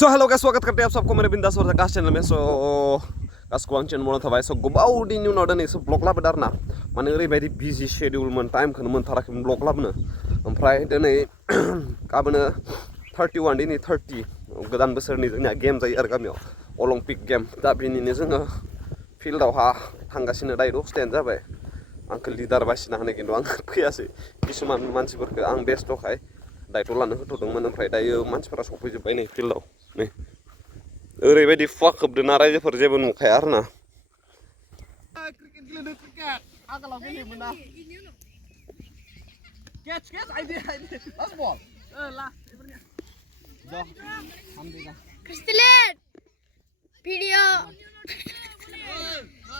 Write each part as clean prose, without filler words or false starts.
So hello guys, स्वागत करते हैं आप सबको मेरे बिंदास और आकाश चैनल में। गासखौ आं चेन मावना थाबाय। गोबाव दिननि उनाव दिनैसो ब्लग लाबोदों आरो ना। माने ओरैबायदि बिजि शेड्युलमोन, टाइमखौनो मोनथाराखैमोन ब्लग लाबोनो। ओमफ्राय दिनै गाबोनो 31 दिनै 30 गोदान बोसोरनि जोंनिया गेम जायो आरो गामियाव अलिम्पिक गेम। दा बेनिनो जोङो फिल्डआवहा थांगासिनो दायो 10थायानो जाबाय। आंखौ लिडार बासिना होनाय खिन्थु आं फैयासै। किसुमान मानसिफोरखौ आं बेस्थ'खाय दायथ' लानो होथ'दोंमोन। ओमफ्राय दायो मानसिफोरा सफैजोब्बाय नै फिल्डआव। नै ओरैबायदि फुवा खोबदोना रायजोफोर जेबो नुखाया आरो ना। क्रिकेट गेलेदों क्रिकेट आगोलाव गेलेयोमोन ना केच आइदि लास्ट बल लास्ट एबारनिया क्रिस्टलेट भिडिअ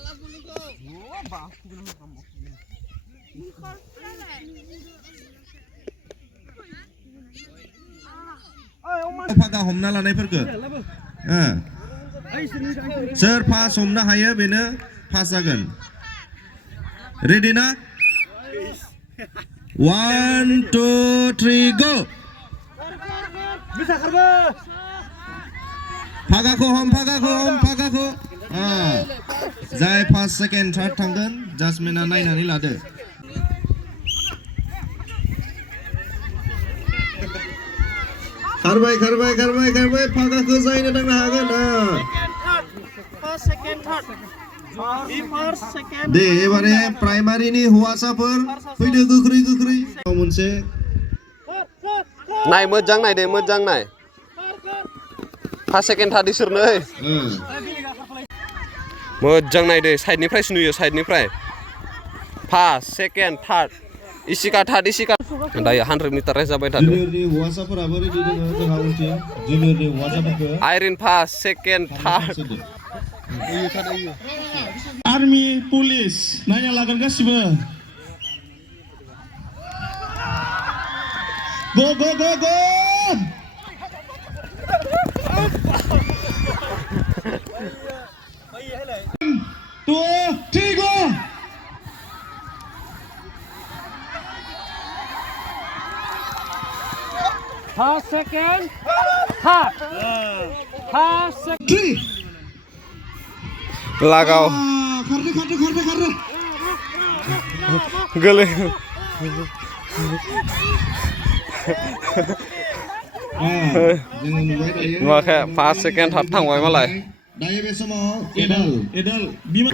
लास्ट बलखौ ओ बा फागा हमना लानायफोरखौ सोर पास हमनो हायो बेनो पास जागोन। रेडि ना? 1 2 3 गो। फागाखौ हम जाय फार्स्ट सेकेन्ड थार्ड थांगोन जाजमेन्टआ नायनानै लादो। खारबाय फागाखौ जायनो दांनो हागोन। दे एबारे प्राइमारिनि हौवासाफोर फैदो गोख्रै मोनसे नाय मोजां नाय दे, मोजां नाय। फार्स्ट सेकेन्ड थार्ड इसोरनो मोजां नाय दे। साइडनिफ्रायसो नुयो, साइडनिफ्राय first second third Isika third Isika. दायो 100 मिटार रेस जाबाय थादों। जुनियरनि हौवासाफोराबो रेडि दङ जोंहा उनथिं जुनियरनि हौवासाफोरखौ आइरिन first second third. Army police नायना लागोन गासिबो। गो 2 3 गो। फर्स्ट सेकेंड थर्ड फर्स्ट 3 लागाव खारदो गोलै जोङो नुबाय दायो नुवाखै फार्स्ट सेकेन्ड थार्ड थांबाय मालाय। दायो बे समाव एदाल बिमा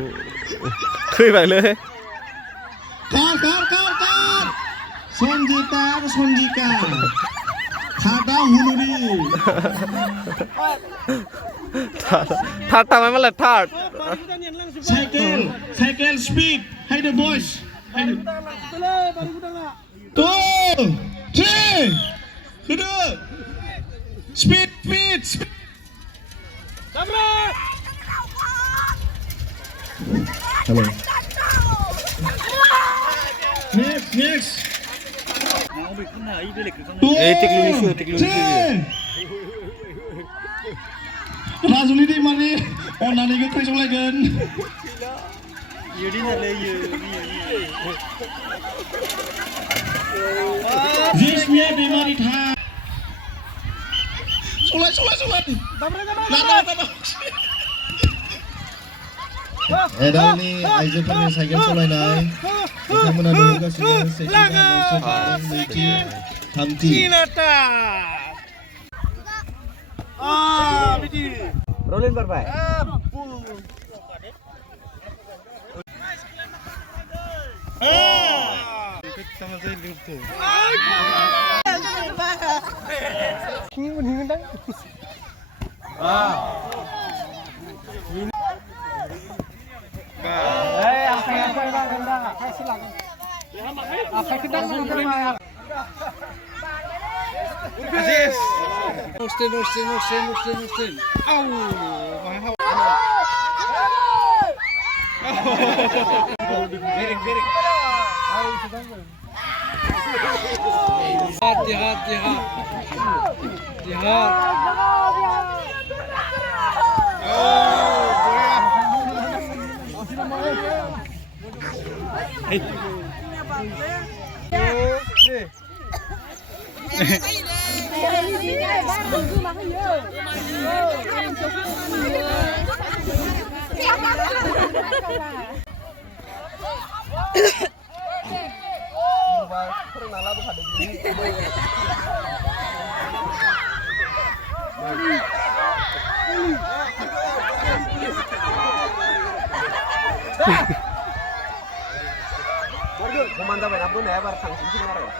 फैबायलै खार सन्जिका थादा हुनुरि थार्ड थांबाय मालाय third. Cycle speed Hyde boys 2 3 होदो स्पिड हेलो नेक्स्ट राजुलि दैमारि अननानै गोख्रै सलायगोन। जिसमिया दैमारि था सलाय एदालनि आइजोफोरनि साइकेल सलायनाय बिथांमोना नुगासिनो नैथि थामथि रोलिंग बारबाय Kuman sampai apa nih? Bar tangcing marah.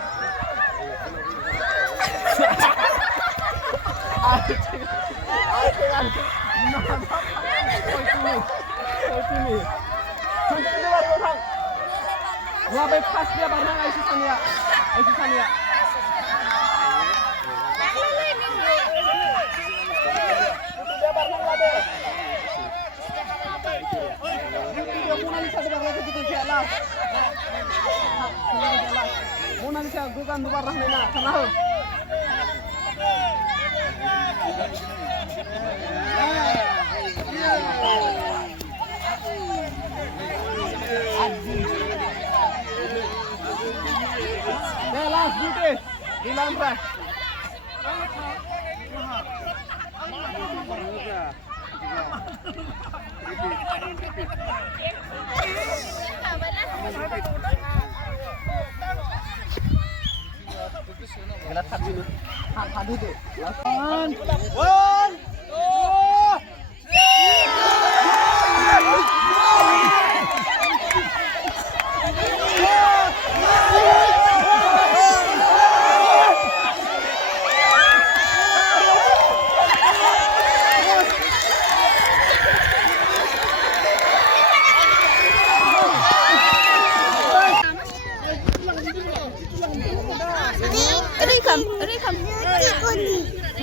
Ngapain pas dia barang Aisyah Sania? Dia barang lade. Dia Mona Lisa de barang itu jalan. Mona Lisa bukan dua barang lainnya, kenal? Jelas gitu, hilang dah. Gelas tadi nih, tadi tuh. One, two,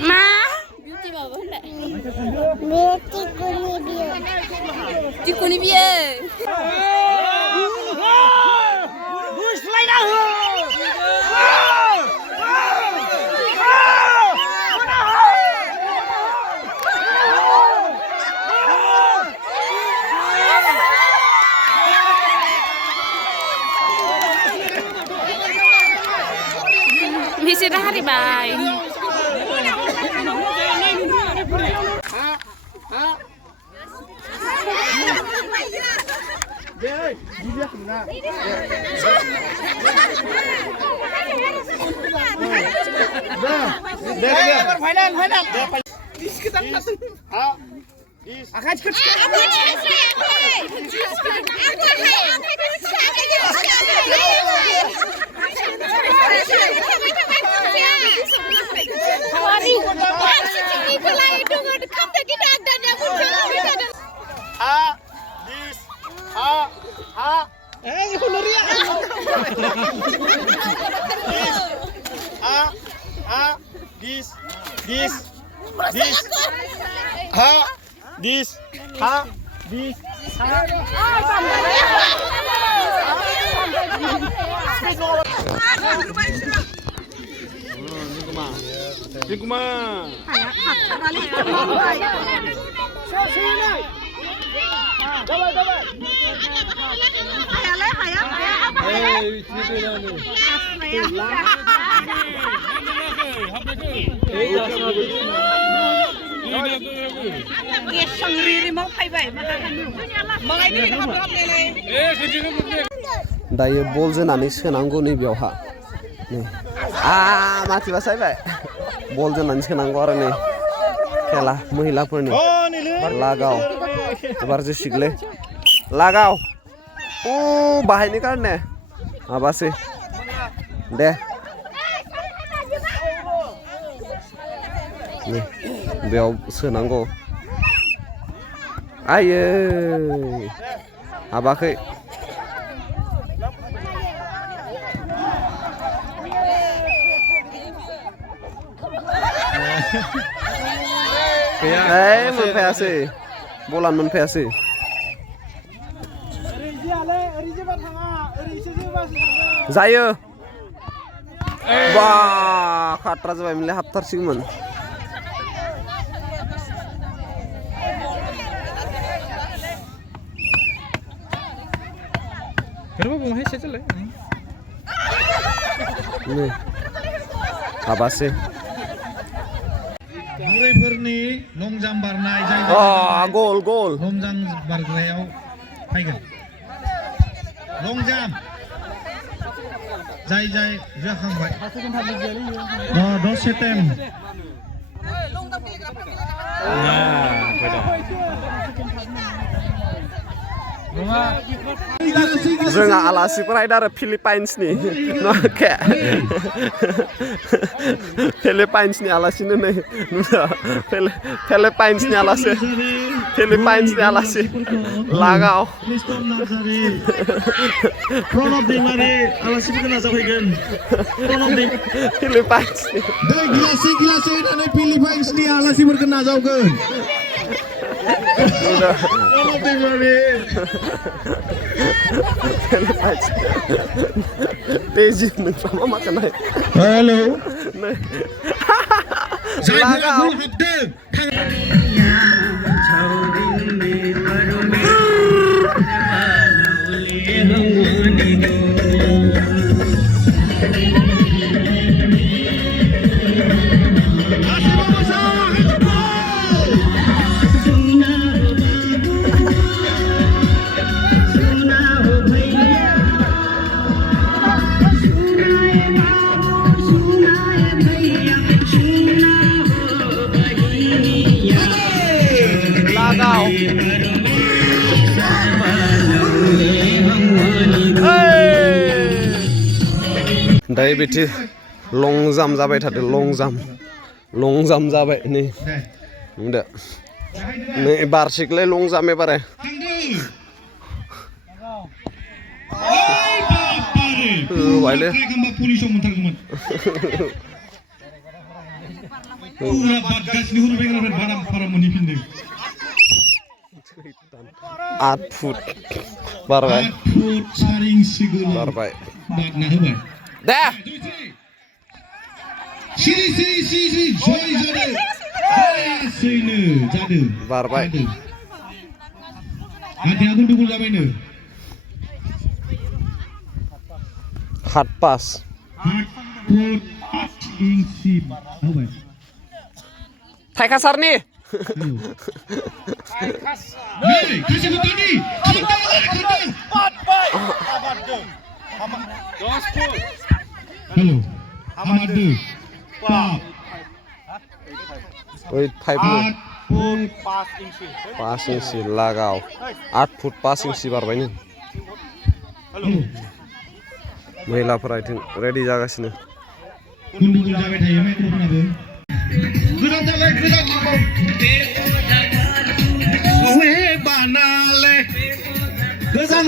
Ma, beauty bawa hendak. Beauty kuni biar. Misi dah hari bye. Final. Dayo bol जोनानै सोनांगौ नै बेयावहा नै माथिबा सायबाय बल जोनानै सोनांगौ आरो नै खेला महिलाफोरनि लागाव एबार जोसिगोलै लागाव बाहायनो कारने माबासै दे नै बेयाव सोनांगौ आयै हाबाखै मोनफायासै बलानो मोनफायासै जायो बा खाट्रा जाबायमोनलै हाबथारसिगौमोन हाबासै बुरैफोरनि लं जाम्प बारनाय जाय गल गल लं जाम्प बारग्रायाव फैगोन लं जाम्प जाय जाखांबाय दसे टाइम जोंहा आलासिफोरा आरो फिलिपाइन्सनि फिलिपाइन्सनि आलासिनो नै फिलिपाइन्सनि आलासि लागाव प्रणब दैमारि आलासिफोरखौ नाजाफैगोन फिलिपाइन्सनि दै गिलासै होनानै फिलिपाइन्सनि आलासिफोरखौ नाजावगोन प्रणब दैमारि तेजी नोंस्रा मा खोनाय हेलौ लागाव दायो बिदि लं जाम्प जाबाय थादों लं जाम्प जाबाय नै नुदो नै बारसिखलाय लं जाम्प एबारे वाइले पुलिसाव मोनथारगौमोन पुरा बादगासिनो हुरबायग्राफोर बारा मोनहैफिनदों 8 फुट बारबाय 8 फुट 4 इंसि गोलाव बारबाय बादना होबाय दे सिरि जय जादों बारबाय आथिङा गुन्दुगुल जाबायनो 8 पास 8 फुट 8 इंसि होबाय थाइखासारनि हेलो हामादो 5 फुट 5 इंसि लागाव 8 फुट 5 इंसि बारबाय नों महिलाफोरा रेडि जागासिनो गुन्दुगुल जाबाय थायो माइक्र'फोनाबो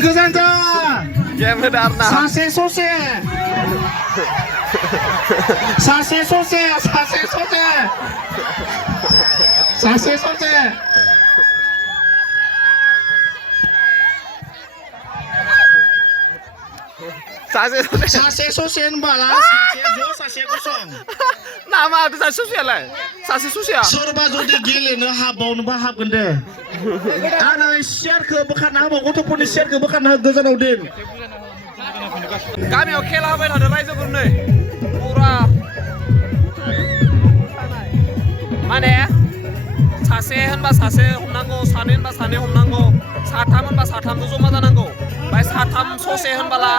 गोजान जा गेम होदो आरोना सासे ससे सासे ससे होनबाला सासे गसं नामा सासे ससेयालाय सासे ससेया सोरबा जुदि गेलेनो हाबावनोबा हाबगोन दे आरो सियारखौ बोखारना होबाव गथ'फोरनि सियारखौ बोखारना हो गोजानाव दोन गामियाव खेला होबाय थादों रायजोफोरनो पुरा माने सासे होनबा सासे हमनांगौ सानै होनबा सानै हमनांगौ साथाम होनबा साथामजों जमा जानांगौ ओमफ्राय साथाम ससे होनबाला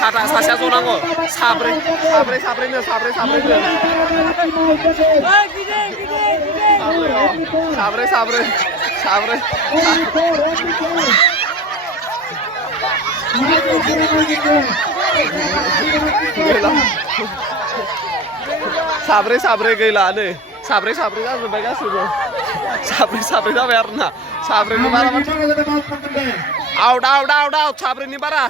सासेया जनांगौ साब्रैनो साब्रै गैला नै साब्रै जाजोब्बाय गासैबो साब्रै जाबाय आरोना साब्रैनि बारा आउट साब्रैनि बारा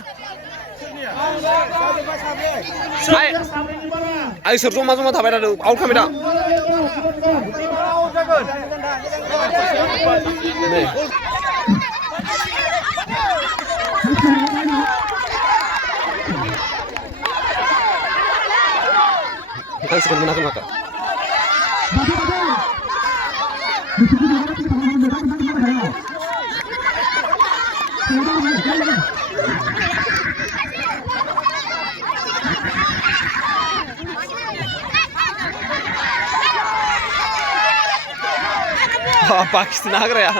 सोर जमा थाबाय थादों आउट खालामबाय दा Sekarang menakan maka. पाकिस्तान हाग्राया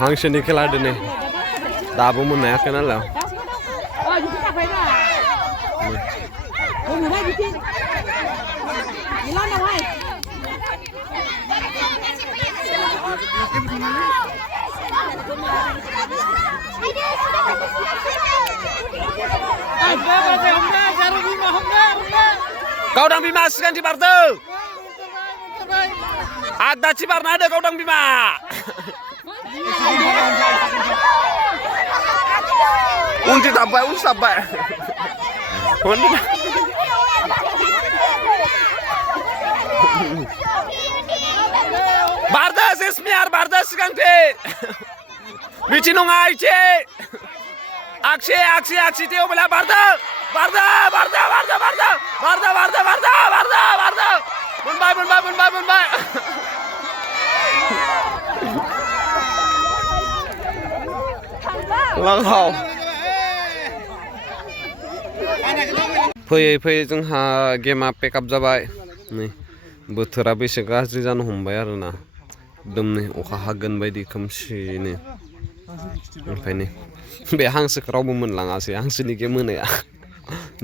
हांसोनि खेला दिनै दाबो मोननो हायाखै नालाय Gaudang Bima sigan di Bartu. Ada Cibarna ada Gaudang Bima. Unti tambah, unti tambah. Barda sesmiar, Barda sigan di. Bici nungai ce. Aksi teo bela Barda. Barda. Bunbai. Langkau. फैयै जोंहा गेमा पेकआप जाबाय नै बोथोराबो एसे गाज्रि जानो हमबाय आरोना एकदम नै अखा हागोन बायदि खोमसिनो ओमफ्राय नै बे हांसोखौ रावबो मोनलाङासै हांसोनि गेम होनाया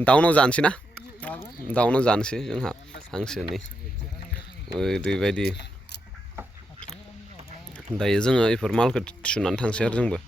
दाउनाव जानोसै ना दाउनाव जानोसै जोंहा हांसोनि ओरैबायदि दायो जोङो बेफोर मालखौ थिसननानै थांसै आरो जोंबो